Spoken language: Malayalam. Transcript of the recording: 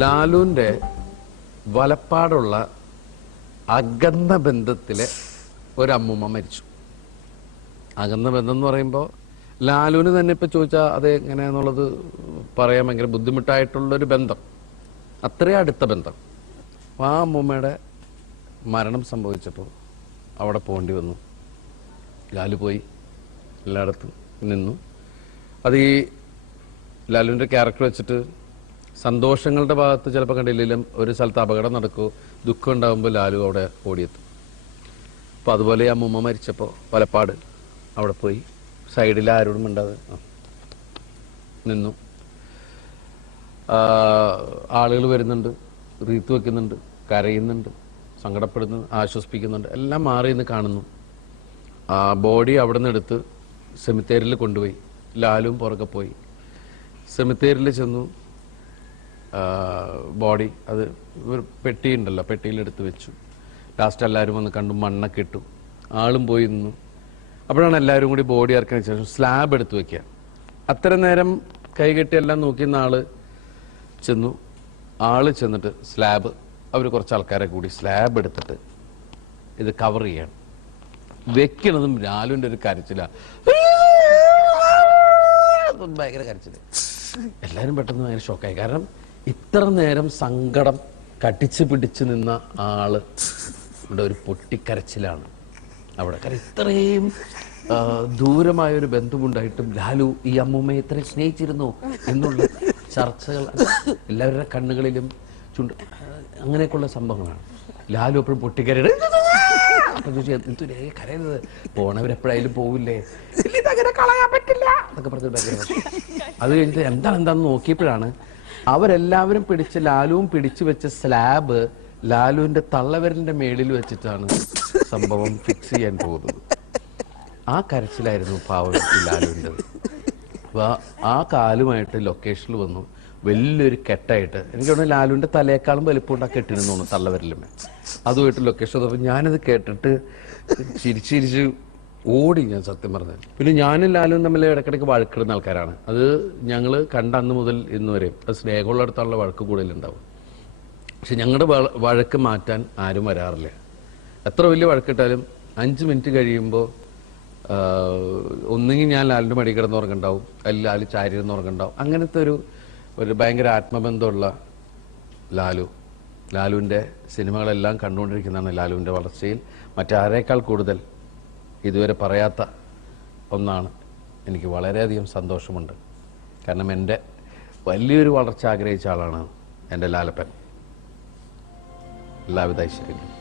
ലാലുവിൻ്റെ വലപ്പാടുള്ള അകന്ന ബന്ധത്തിലെ ഒരമ്മൂമ്മ മരിച്ചു. അകന്ന ബന്ധം എന്ന് പറയുമ്പോൾ ലാലുവിന് തന്നെ ഇപ്പം ചോദിച്ചാൽ അത് എങ്ങനെയാന്നുള്ളത് പറയാൻ ഭയങ്കര ബുദ്ധിമുട്ടായിട്ടുള്ളൊരു ബന്ധം, അത്രയും അടുത്ത ബന്ധം. ആ അമ്മൂമ്മയുടെ മരണം സംഭവിച്ചപ്പോൾ അവിടെ പോകേണ്ടി വന്നു. ലാലു പോയി, എല്ലായിടത്തും നിന്നു. അത് ഈ ലാലുവിൻ്റെ ക്യാരക്ടർ വെച്ചിട്ട് സന്തോഷങ്ങളുടെ ഭാഗത്ത് ചിലപ്പോൾ കണ്ടില്ലെങ്കിലും ഒരു സ്ഥലത്ത് അപകടം നടക്കുമോ ദുഃഖം ഉണ്ടാകുമ്പോൾ ലാലു അവിടെ ഓടിയെത്തും. അപ്പോൾ അതുപോലെ ആ അമ്മൂമ്മ മരിച്ചപ്പോൾ വലപ്പാട് അവിടെ പോയി സൈഡിൽ ആരോടും ഉണ്ടാതെ നിന്നു. ആളുകൾ വരുന്നുണ്ട്, റീത്ത് വെക്കുന്നുണ്ട്, കരയുന്നുണ്ട്, സങ്കടപ്പെടുന്നുണ്ട്, ആശ്വസിപ്പിക്കുന്നുണ്ട്, എല്ലാം മാറി നിന്ന് കാണുന്നു. ആ ബോഡി അവിടെ നിന്ന് എടുത്ത് സെമിത്തേരിൽ കൊണ്ടുപോയി. ലാലും പുറകെ പോയി സെമിത്തേരിൽ ചെന്നു. ബോഡി അത് പെട്ടിയുണ്ടല്ലോ, പെട്ടിയിലെടുത്ത് വെച്ചു. ലാസ്റ്റ് എല്ലാവരും വന്ന് കണ്ടു, മണ്ണൊക്കെ ഇട്ടു, ആളും പോയി നിന്നു. അപ്പോഴാണ് എല്ലാവരും കൂടി ബോഡി ഇറക്കിയതിന് ശേഷം സ്ലാബ് എടുത്ത് വെക്കുക. അത്ര നേരം കൈകെട്ടി എല്ലാം നോക്കിയിരുന്ന ആള് ചെന്നു. ആള് ചെന്നിട്ട് സ്ലാബ്, അവർ കുറച്ച് ആൾക്കാരെ കൂടി സ്ലാബ് എടുത്തിട്ട് ഇത് കവർ ചെയ്യണം. വെക്കണതും ലാലുവിൻ്റെ ഒരു കരച്ചിലാണ്, ഭയങ്കര കരച്ചില്. എല്ലാവരും പെട്ടെന്ന് ഭയങ്കര ഷോക്കായി. കാരണം ഇത്ര നേരം സങ്കടം കടിച്ചു പിടിച്ചു നിന്ന ആള് ഇവിടെ ഒരു പൊട്ടിക്കരച്ചിലാണ് അവിടെ. കാരണം ഇത്രയും ദൂരമായൊരു ബന്ധമുണ്ടായിട്ടും ലാലു ഈ അമ്മൂമ്മയെ ഇത്രയും സ്നേഹിച്ചിരുന്നു എന്നുള്ള ചർച്ചകൾ എല്ലാവരുടെ കണ്ണുകളിലും അങ്ങനെയൊക്കെയുള്ള സംഭവങ്ങളാണ്. ലാലു എപ്പോഴും പൊട്ടിക്കരയുടെ കരയുന്നത്, പോണവരെപ്പോഴായാലും പോവില്ലേ, ഇതങ്ങനെ കളയാൻ പറ്റില്ല എന്നൊക്കെ പറഞ്ഞിട്ട് ഭയങ്കര. അത് കഴിഞ്ഞിട്ട് എന്താണെന്ന് നോക്കിയപ്പോഴാണ് അവരെല്ലാവരും പിടിച്ച് ലാലുവും പിടിച്ചു വെച്ച സ്ലാബ് ലാലുവിന്റെ തള്ളവരലിന്റെ മേളിൽ വെച്ചിട്ടാണ് സംഭവം ഫിക്സ് ചെയ്യാൻ പോകുന്നത്. ആ കരച്ചിലായിരുന്നു പാവം ലാലുവിൻ്റെത്. അപ്പോൾ ആ കാലുമായിട്ട് ലൊക്കേഷനിൽ വന്നു, വലിയൊരു കെട്ടായിട്ട്. എനിക്ക് തോന്നുന്നു ലാലുവിൻ്റെ തലയേക്കാളും വലിപ്പമുണ്ടാ കെട്ടിരുന്നു തോന്നുന്നു തള്ളവരലുമേ. അതുമായിട്ട് ലൊക്കേഷൻ വന്നപ്പോൾ ഞാനത് കേട്ടിട്ട് ചിരിച്ചിരിച്ച് ഓടി ഞാൻ, സത്യം പറഞ്ഞത്. പിന്നെ ഞാനും ലാലും തമ്മിൽ ഇടയ്ക്കിടയ്ക്ക് വഴക്കിടുന്ന ആൾക്കാരാണ്. അത് ഞങ്ങൾ കണ്ട അന്ന് മുതൽ ഇന്ന് വരെ അത് സ്നേഹമുള്ള അടുത്തുള്ള വഴക്ക് കൂടുതലുണ്ടാവും. പക്ഷെ ഞങ്ങളുടെ വഴക്ക് മാറ്റാൻ ആരും വരാറില്ല. എത്ര വലിയ വഴക്കിട്ടാലും 5 മിനിറ്റ് കഴിയുമ്പോൾ ഒന്നുകിൽ ഞാൻ ലാലിൻ്റെ മടി കിടന്നുറങ്ങുണ്ടാവും, അല്ലെങ്കിൽ ലാല് ചാരി കിടന്നുറങ്ങുണ്ടാവും. അങ്ങനത്തെ ഒരു ഭയങ്കര ആത്മബന്ധമുള്ള ലാലുവിൻ്റെ സിനിമകളെല്ലാം കണ്ടുകൊണ്ടിരിക്കുന്നതാണ്. ലാലുവിൻ്റെ വളർച്ചയിൽ മറ്റാരേക്കാൾ കൂടുതൽ ഇതുവരെ പറയാത്ത ഒന്നാണ്. എനിക്ക് വളരെയധികം സന്തോഷമുണ്ട്. കാരണം എൻ്റെ വലിയൊരു വളർച്ച ആഗ്രഹിച്ച ആളാണ് എൻ്റെ ലാലപ്പൻ. എല്ലാവിധ ഐശ്വര്യങ്ങളും.